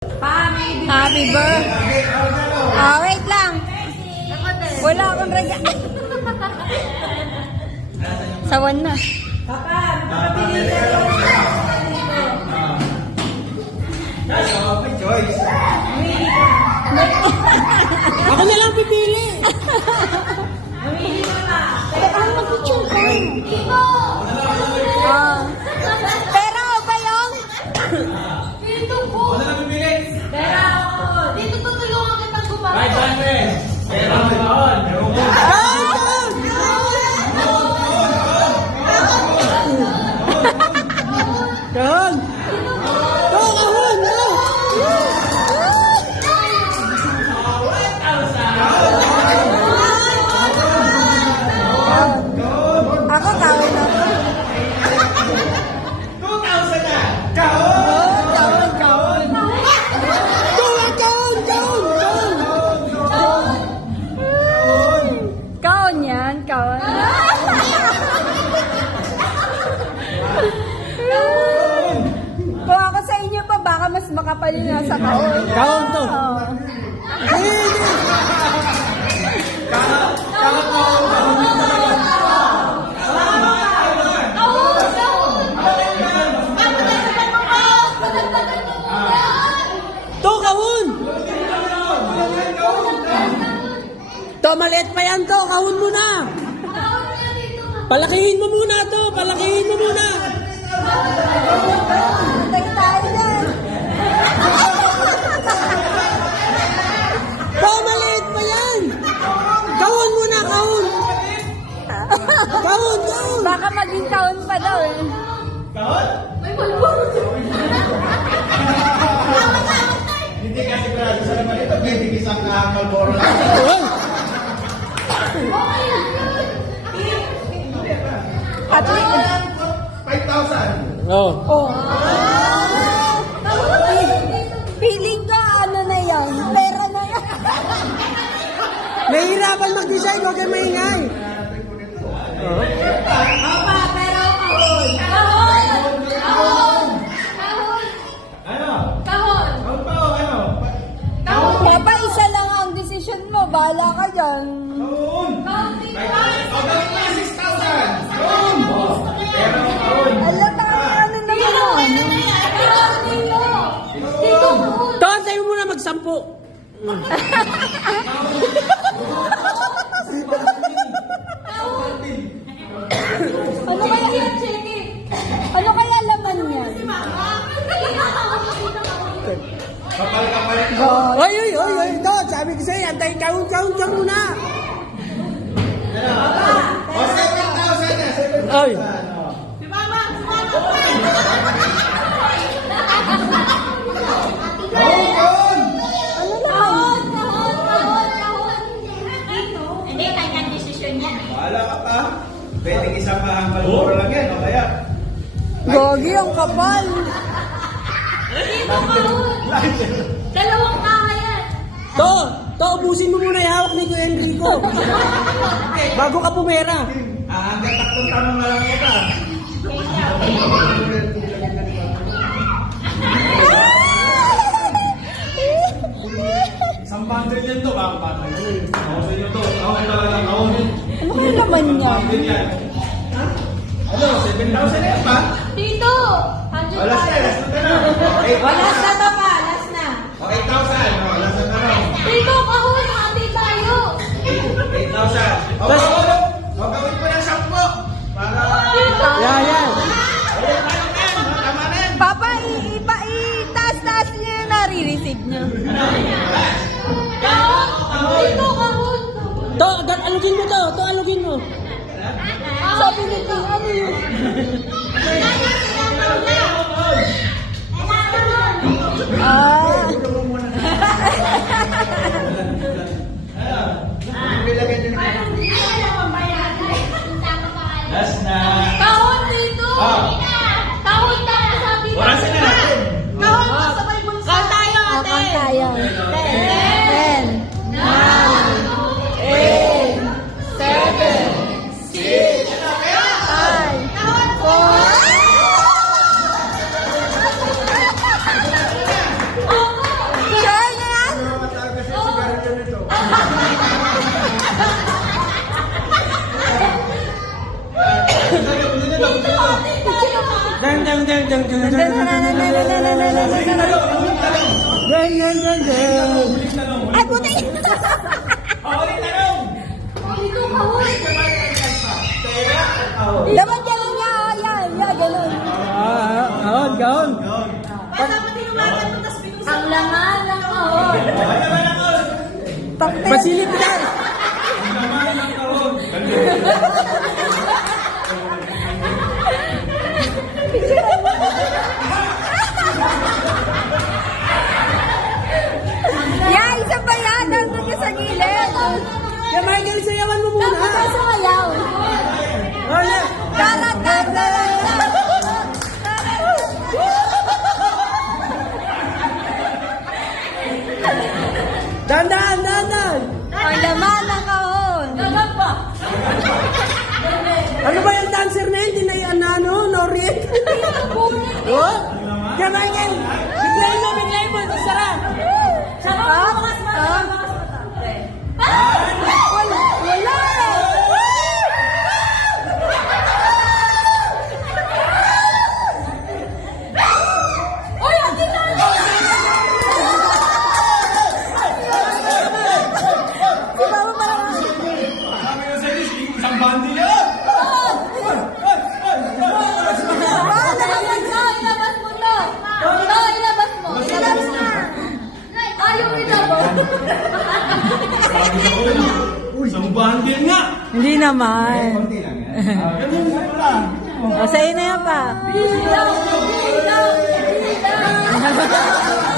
Happy birthday. Wait lang. Wala akong regalo. Sawan na. Papa, makapili ka lang. May choice. Ako na lang pipili. Mamili ka na. Ano mag-picture ka? Pera o ba yung? Dito po. Ano na bibili? Pera ako. Dito tutulungan kitang gumamit. 500. Pero naman. Kahon! Kahon! Ako kawin na. 2,000 na. Kahon! Kawin. Kawin yan, kawin. Kung ako sa inyo pa, baka mas makapal yung nasa kawin. Kahon to. To, kahon! To, maliit pa yan to. Kahon mo na. Palakihin mo muna to. Palakihin mo muna. Tayo tayo dyan. To, maliit pa yan. Kahon muna, kahon. Kahon, kahon. Baka maging kawin pa daw eh. Hindi kasi sigurado sa naman ito. Pwede isang Malboro lang. At least. 5,000. Oh. Oh. Feeling ko ano na yan. Pera na yan. Nahihirapan mag-design. Huwag kang maingay. Papa, pero kahon. Kahon! Kahon! Kahon! Ano? Kahon! Ano pa o ano? Papa, isa lang ang desisyon mo. Bahala ka dyan. Kahon! Kahon dito. O, gawin mo na 6,000. Kahon! Pero kahon. Alam na ano naman yun. Kahon dito. Dito kahon. To, tayo muna magsampu. Ano kaya Ano kaya laman yan? Kapal-kapal ito. Oy, oy, oy, oy. To, sabi ko sa'yo, antay kahon ka muna. O, 7,000 na. 7,000. Oy. Kahon, kahon. Ano laman? Kahon! Kahon! Kahon! Kahon! Dito. Hindi, kanya desisyon niya. Bahala ka pa. Pwedeng isang Malboro lang yan. O kaya. Gogi ang kapal. Dito kahon. Dalawang kahayan. To, ubusin mo muna yung hawak ni Kuya Enrico. Bago ka pumera. Hanggang tatlong tanong na lang kita. Isang bundle yan to. Baka bundle. Kahon nyo to. Kahon talaga. Kahon. Ano kaya laman yan? Bundle yan. Ano? 7,000 na yan pa? Dito. O, last na. Last na na. Last na papa. Last na. O, 8,000. O, last na na. Dito kahon. Hati tayo. 8,000. O, kahon. O, gawin ko ng 10. Para... Yan. Tama na yan. Papa, itaas-taas niyo yung nare-receive niyo. Kahon. Dito kahon. To, alugin mo to. To, alugin mo. Sabi ni King, ano yun? Ah. Last na. Kahon dito. Kahon tayo sabi na. Orasin na natin. Kahon sabay bulsa. Kahon tayo ate. Akan tayo. 10, 9, 8, 7, 6, 5, 4, Deng, deng, deng, deng. Ay, puti! Ulit tanong. Ito kahon. Dapat ganun niya, oh, yan, ganun. Gaon. Ang laman ng kahon. Pakte. Pasilip na lang. Yan, isa pa yan, nandun ka sa gilid. Kaya Michael, sayawan mo muna. Tapos sa kayaw. Oh, yeah. Kalat, kalat, kalat. Dandan, dandan. Ang laman ng kahon. Laman pa. Ano ba yung dancer na yun? Hindi na yan, ano? Noriet. Oh? Kaya Michael, biglayin mo. Sarap. Saka Ah? mga Ah? Wala. Wala. Uy, ang tinalo! Si Papa parang... Sabi ko sa isang bandi yan. Ilabas mo to! Ilabas mo! Ilabas mo! Ayaw ilabas! Isang bandi nga. Hindi naman. Ganun lang. O, sa'yo na yan pa. Ilaw! Ilaw! Ilaw!